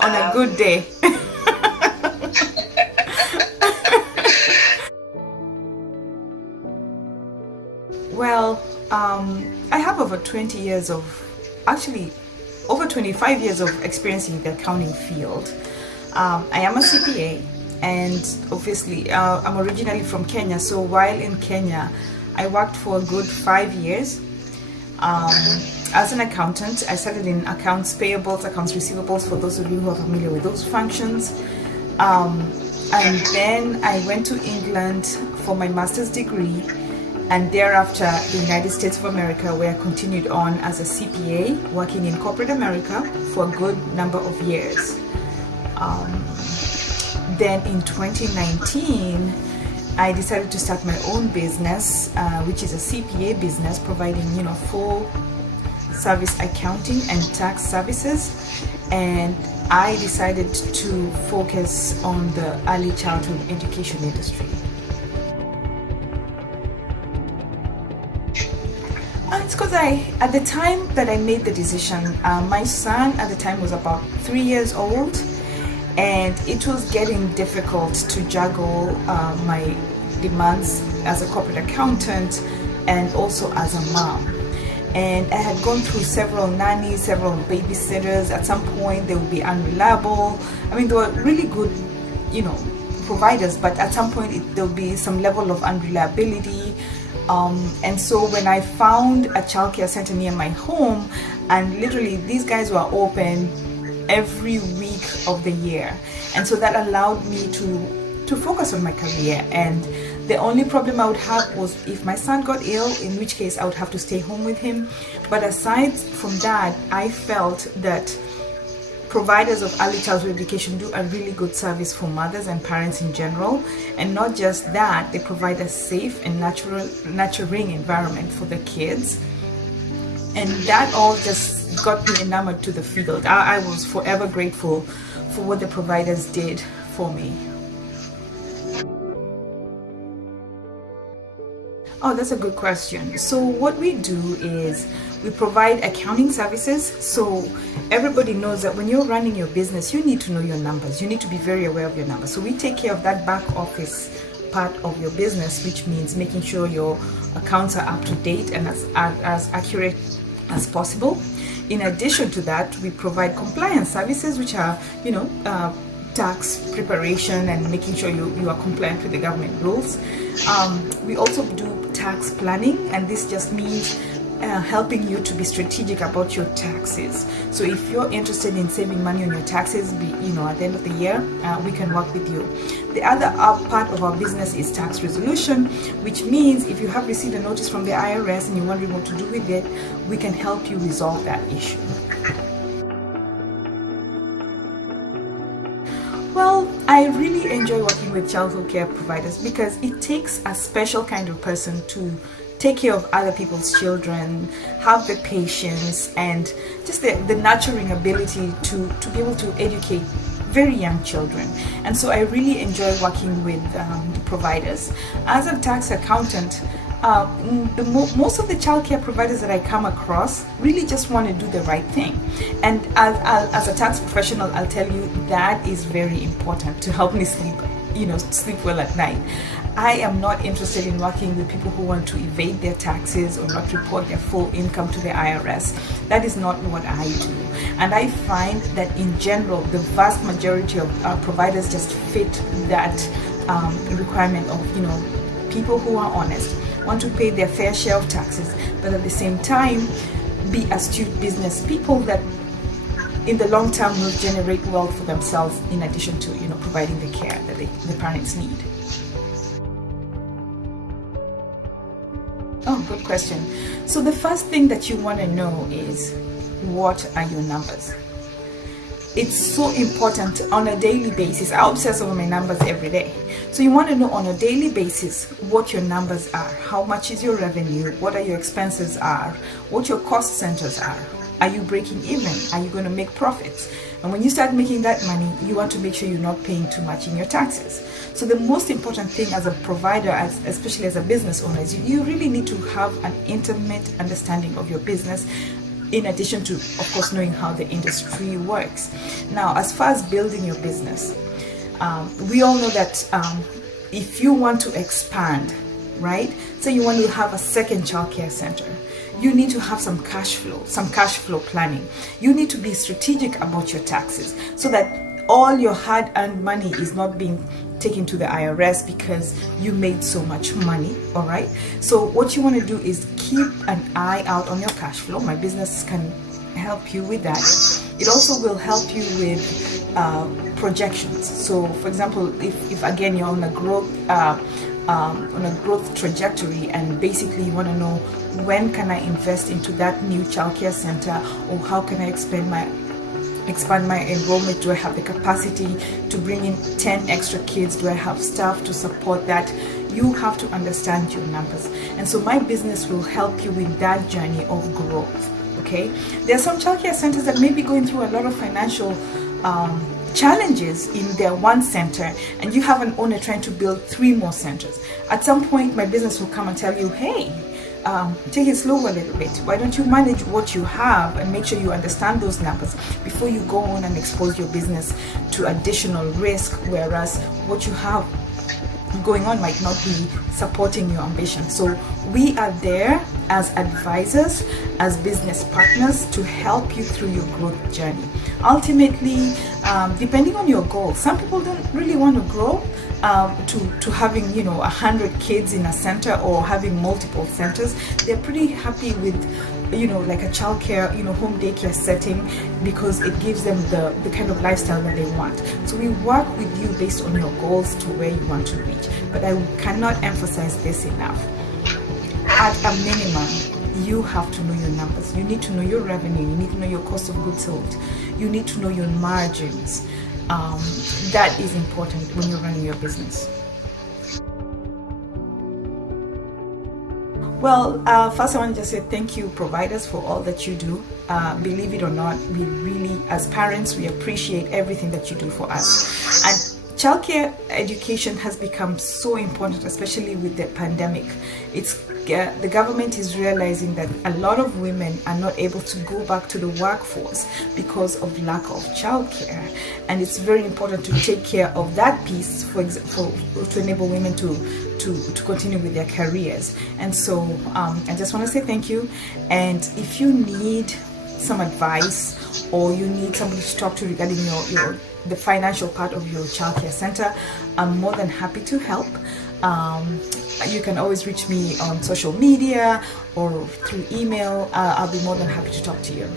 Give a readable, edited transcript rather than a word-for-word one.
on a good day? Well, I have over 20 years of, actually over 25 years of experience in the accounting field. I am a CPA, and obviously I'm originally from Kenya, so while in Kenya I worked for a good 5 years as an accountant. I started in accounts payables, accounts receivables, for those of you who are familiar with those functions. And then I went to England for my master's degree, and thereafter the United States of America, where I continued on as a CPA, working in corporate America for a good number of years. Then in 2019, I decided to start my own business, which is a CPA business providing, full service accounting and tax services. And I decided to focus on the early childhood education industry. It's because at the time that I made the decision, my son at the time was about 3 years old, and it was getting difficult to juggle my demands as a corporate accountant and also as a mom. And I had gone through several nannies, several babysitters. At some point they would be unreliable. I mean, they were really good, providers, but at some point there would be some level of unreliability. And so when I found a childcare center near my home, and literally these guys were open every week of the year, and so that allowed me to focus on my career. And the only problem I would have was if my son got ill, in which case I would have to stay home with him. But aside from that, I felt that providers of early childhood education do a really good service for mothers and parents in general. And not just that, they provide a safe and nurturing environment for the kids. And that all just got me enamored to the field. I was forever grateful for what the providers did for me. Oh, that's a good question. So what we do is we provide accounting services. So everybody knows that when you're running your business, you need to know your numbers. You need to be very aware of your numbers. So we take care of that back office part of your business, which means making sure your accounts are up to date and as accurate as possible. In addition to that, we provide compliance services, which are, tax preparation and making sure you are compliant with the government rules. We also do tax planning, and this just means helping you to be strategic about your taxes. So if you're interested in saving money on your taxes, at the end of the year, we can work with you. The other part of our business is tax resolution, which means if you have received a notice from the IRS and you're wondering what to do with it, we can help you resolve that issue. Well, I really enjoy working with childhood care providers because it takes a special kind of person to take care of other people's children, have the patience, and just the nurturing ability to be able to educate very young children. And so I really enjoy working with the providers. As a tax accountant, most of the childcare providers that I come across really just want to do the right thing. And as a tax professional, I'll tell you that is very important to help me sleep well at night. I am not interested in working with people who want to evade their taxes or not report their full income to the IRS. That is not what I do. And I find that in general, the vast majority of providers just fit that requirement of, people who are honest, want to pay their fair share of taxes, but at the same time be astute business people that in the long term will generate wealth for themselves, in addition to providing the care that the parents need. Oh, good question. So the first thing that you want to know is, what are your numbers? It's so important on a daily basis. I obsess over my numbers every day. So you want to know on a daily basis what your numbers are. How much is your revenue? What are your expenses are? What your cost centers are? Are you breaking even? Are you going to make profits? And when you start making that money, you want to make sure you're not paying too much in your taxes. So the most important thing as a provider, especially as a business owner, is you really need to have an intimate understanding of your business in addition to, of course, knowing how the industry works. Now, as far as building your business, we all know that if you want to expand, right? So you want to have a second childcare center, you need to have some cash flow planning. You need to be strategic about your taxes so that all your hard-earned money is not being taken to the IRS because you made so much money. All right, so what you want to do is keep an eye out on your cash flow. My business can help you with that. It also will help you with projections. So for example, if again you're on a growth trajectory, and basically you want to know, when can I invest into that new childcare center, or how can I expand my enrollment? Do I have the capacity to bring in 10 extra kids? Do I have staff to support that? You have to understand your numbers, and so my business will help you with that journey of growth. Okay, there are some childcare centers that may be going through a lot of financial challenges in their one center, and you have an owner trying to build 3 more centers. At some point, my business will come and tell you, hey, take it slow a little bit. Why don't you manage what you have and make sure you understand those numbers before you go on and expose your business to additional risk, whereas what you have going on might not be supporting your ambition. So we are there as advisors, as business partners, to help you through your growth journey. Ultimately, depending on your goals, some people don't really want to grow to having 100 kids in a center or having multiple centers. They're pretty happy with like a childcare, home daycare setting, because it gives them the kind of lifestyle that they want. So we work with you based on your goals to where you want to reach. But I cannot emphasize this enough. At a minimum, you have to know your numbers. You need to know your revenue. You need to know your cost of goods sold. You need to know your margins. That is important when you're running your business. Well, first I want to just say thank you, providers, for all that you do. Believe it or not, we really, as parents, we appreciate everything that you do for us. And childcare education has become so important, especially with the pandemic. The government is realizing that a lot of women are not able to go back to the workforce because of lack of childcare, and it's very important to take care of that piece, to enable women to continue with their careers. And so I just want to say thank you. And if you need some advice, or you need somebody to talk to regarding the financial part of your childcare center, I'm more than happy to help. You can always reach me on social media or through email. I'll be more than happy to talk to you.